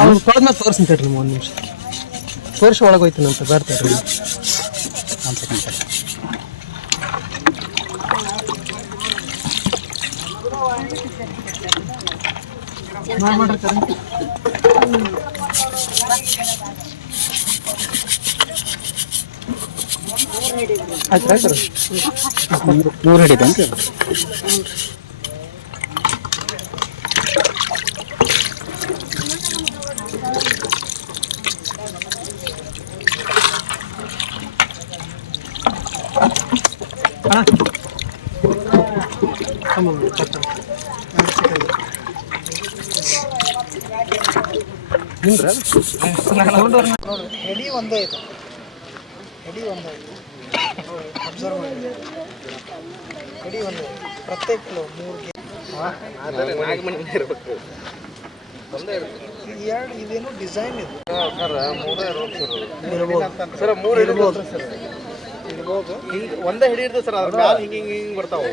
ಅವ್ನು ತೊಳೆದ್ಮೇಲೆ ತೋರಿಸ್ತೀನಿ ನಿಮ್ಮ ಒಂದು ನಿಮಿಷ ತೋರಿಸಿ ಒಳಗೋಯ್ತೀನಂತ ಬರ್ತಾರೆ ಒಂದು ಸೆಕೆಂಡ್ ಸರ್. ಮಾಡ್ರಿ ಆಯ್ತು ಆಯ್ತು 3 ಹಿಡಿತೇನೆ ಹೆಡಿ ಒಂದೇ ಐತೆ ಹೆಡಿ ಒಂದೇ ಐತೆ ಅಬ್ಸರ್ವ್ ಮಾಡಿ ಹೆಡಿ ಒಂದೇ ಪ್ರತ್ಯೇಕ 3 ಎರಡು ಇದೇನು ಡಿಸೈನ್ ಇದೆ ಇರ್ಬೋದು ಹಿಂಗೆ ಒಂದೇ ಹಿಡಿ ಇರ್ತದೆ ಸರ್ ಅದ್ರ ಮ್ಯಾಲ ಹಿಂಗೆ ಹಿಂಗೆ ಹಿಂಗೆ ಬರ್ತಾವೆ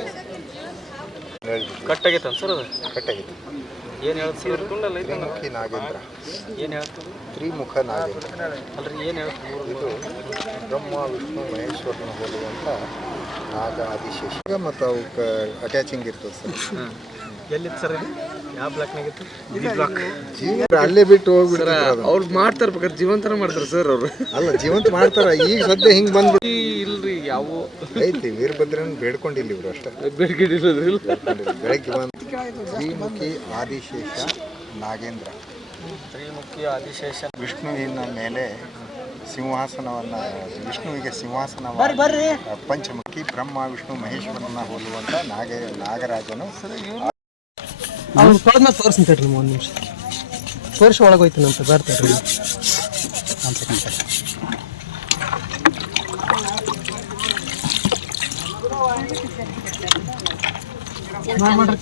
ಕಟ್ಟಾಗೈತೆ ಸರ್ ಅದು ಕಟ್ಟಾಗಿದೆ. ಏನು ಹೇಳ್ತೀವಿ ತ್ರಿಮುಖಿ ನಾಗೇಂದ್ರ, ಏನು ಹೇಳ್ತೀವಿ ತ್ರಿಮುಖ ನಾಗೇಂದ್ರ ಅಲ್ರಿ ಏನು ಹೇಳ್ತೀವಿ ಇದು ಬ್ರಹ್ಮ ವಿಷ್ಣು ಮಹೇಶ್ವರನ ಹೋಲುವಂಥ ನಾಗ ಆದಿಶೇಷ ಮತ್ತು ಅವಕ್ಕೆ ಅಟ್ಯಾಚಿಂಗ್ ಇರ್ತದೆ ಸರ್. ಎಲ್ಲಿತ್ತು ಸರ್ ಇದು ಯಾವ ಬ್ಲಾಕ್ನಾಗಿತ್ತು ಜೀವ ಅಲ್ಲೇ ಬಿಟ್ಟು ಹೋಗ್ಬಿಡ್ತಾರೆ. ಅವ್ರು ಮಾಡ್ತಾರೆ ಬೇಕಾದ್ರೆ ಜೀವಂತನ ಮಾಡ್ತಾರೆ ಸರ್ ಅವರು. ಅಲ್ಲ ಜೀವಂತ ಮಾಡ್ತಾರ, ಈಗ ಸದ್ಯ ಹಿಂಗೆ ಬಂದ್ಬಿಟ್ಟು ಇಲ್ರಿ ಯಾವ ಐತಿ ವೀರಭದ್ರನ ಬೇಡ್ಕೊಂಡಿಲ್ಲ ಇವರು ಅಷ್ಟೇ. ಬೇಡ್ಕೊಂಡಿಲ್ಲ ಬೆಳಗ್ಗೆ ಬಂದು ತ್ರಿಮುಖಿ ಆದಿಶೇಷ ನಾಗೇಂದ್ರ, ತ್ರಿಮುಖಿ ಆದಿಶೇಷ ವಿಷ್ಣುವಿನ ಮೇಲೆ ಸಿಂಹಾಸನವನ್ನು ವಿಷ್ಣುವಿಗೆ ಸಿಂಹಾಸನ ಪಂಚಮುಖಿ ಬ್ರಹ್ಮ ವಿಷ್ಣು ಮಹೇಶ್ವರನ ಹೋಲುವಂಥ ನಾಗರಾಜನು. ಅವ್ನು ತೊಳೆದ್ಮೇಲೆ ತೋರಿಸ್ತೀನಿ ನಿಮ್ಮ ಒಂದು ನಿಮಿಷ ತೋರಿಸಿ ಒಳಗೋಯ್ತೀನಂತ ಬರ್ತಾರೆ ಒಂದು ಸೆಕೆಂಡ್ ಸರ್. ಮಾಡ್ರಿ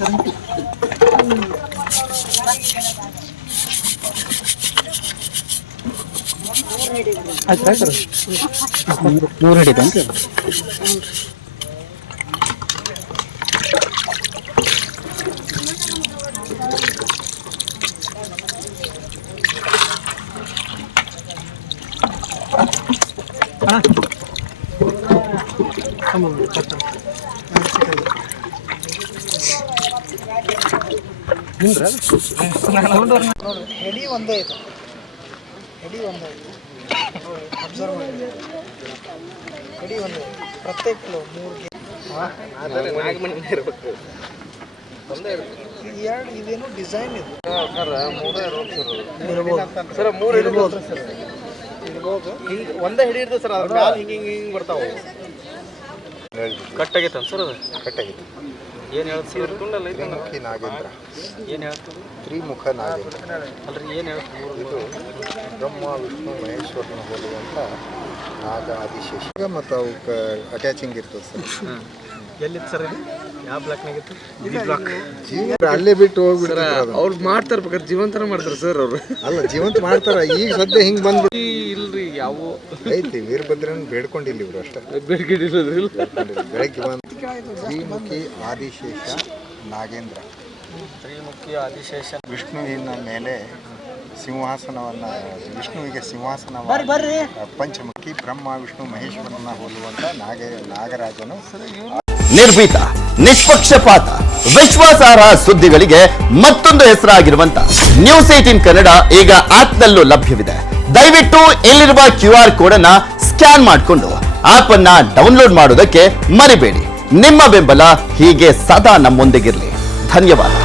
ಆಯ್ತು ಆಯ್ತು 3 ಹಿಡಿತೇನೆ ಹೆಡಿ ಒಂದೇ ಐತೆ ಹೆಡಿ ಒಂದೇ ಐತೆ ಅಬ್ಸರ್ವ್ ಮಾಡಿ ಹೆಡಿ ಒಂದೇ ಪ್ರತ್ಯೇಕ 3 ಎರಡು ಇದೇನು ಡಿಸೈನ್ ಇದೆ ಇರ್ಬೋದು ಹಿಂಗೆ ಒಂದೇ ಹಿಡಿ ಇರ್ತದೆ ಸರ್ ಅದ್ರ ಮ್ಯಾಲ ಹಿಂಗೆ ಹಿಂಗೆ ಹಿಂಗೆ ಬರ್ತಾವೆ ಕಟ್ಟಾಗೈತೆ ಸರ್ ಅದು ಕಟ್ಟಾಗಿದೆ. ಏನು ಹೇಳ್ತೀವಿ ತ್ರಿಮುಖಿ ನಾಗೇಂದ್ರ, ಏನು ಹೇಳ್ತೀವಿ ತ್ರಿಮುಖ ನಾಗೇಂದ್ರ ಅಲ್ರಿ ಏನು ಹೇಳ್ತೀವಿ ಇದು ಬ್ರಹ್ಮ ವಿಷ್ಣು ಮಹೇಶ್ವರನ ಹೋಲುವಂಥ ನಾಗ ಆದಿಶೇಷ ಮತ್ತು ಅವಕ್ಕೆ ಅಟ್ಯಾಚಿಂಗ್ ಇರ್ತದೆ ಸರ್. ಎಲ್ಲಿತ್ತು ಸರ್ ಇದು ಯಾವ ಬ್ಲಾಕ್ನಾಗಿತ್ತು ಜೀವ ಅಲ್ಲೇ ಬಿಟ್ಟು ಹೋಗ್ಬಿಡ್ತಾರೆ. ಅವ್ರು ಮಾಡ್ತಾರೆ ಬೇಕಾದ್ರೆ ಜೀವಂತನ ಮಾಡ್ತಾರೆ ಸರ್ ಅವರು. ಅಲ್ಲ ಜೀವಂತ ಮಾಡ್ತಾರ, ಈಗ ಸದ್ಯ ಹಿಂಗೆ ಬಂದ್ಬಿಟ್ಟು ಇಲ್ರಿ ಯಾವ ಐತಿ ವೀರಭದ್ರನ ಬೇಡ್ಕೊಂಡಿಲ್ಲ ಇವರು ಅಷ್ಟೇ. ಬೇಡ್ಕೊಂಡಿಲ್ಲ ಬೆಳಗ್ಗೆ ಬಂದು ತ್ರಿಮುಖಿ ಆದಿಶೇಷ ನಾಗೇಂದ್ರ, ತ್ರಿಮುಖಿ ಆದಿಶೇಷ ವಿಷ್ಣುವಿನ ಮೇಲೆ ಸಿಂಹಾಸನವನ್ನು ವಿಷ್ಣುವಿಗೆ ಸಿಂಹಾಸನ ಪಂಚಮುಖಿ ಬ್ರಹ್ಮ ವಿಷ್ಣು ಮಹೇಶ್ವರನ ಹೋಲುವಂಥ ನಾಗರಾಜನು. ನಿರ್ಭೀತ, ನಿಷ್ಪಕ್ಷಪಾತ, ವಿಶ್ವಾಸಾರ್ಹ ಸುದ್ದಿಗಳಿಗೆ ಮತ್ತೊಂದು ಹೆಸರಾಗಿರುವಂತ ನ್ಯೂಸ್ 18 ಕನ್ನಡ ಈಗ ಆಪ್ನಲ್ಲೂ ಲಭ್ಯವಿದೆ. ದಯವಿಟ್ಟು ಇಲ್ಲಿರುವ QR ಕೋಡ್ ಅನ್ನ ಸ್ಕ್ಯಾನ್ ಮಾಡಿಕೊಂಡು ಆಪ್ ಅನ್ನ ಡೌನ್ಲೋಡ್ ಮಾಡೋದಕ್ಕೆ ಮರಿಬೇಡಿ. ನಿಮ್ಮ ಬೆಂಬಲ ಹೀಗೆ ಸದಾ ನಮ್ಮೊಂದಿಗಿರಲಿ. ಧನ್ಯವಾದ.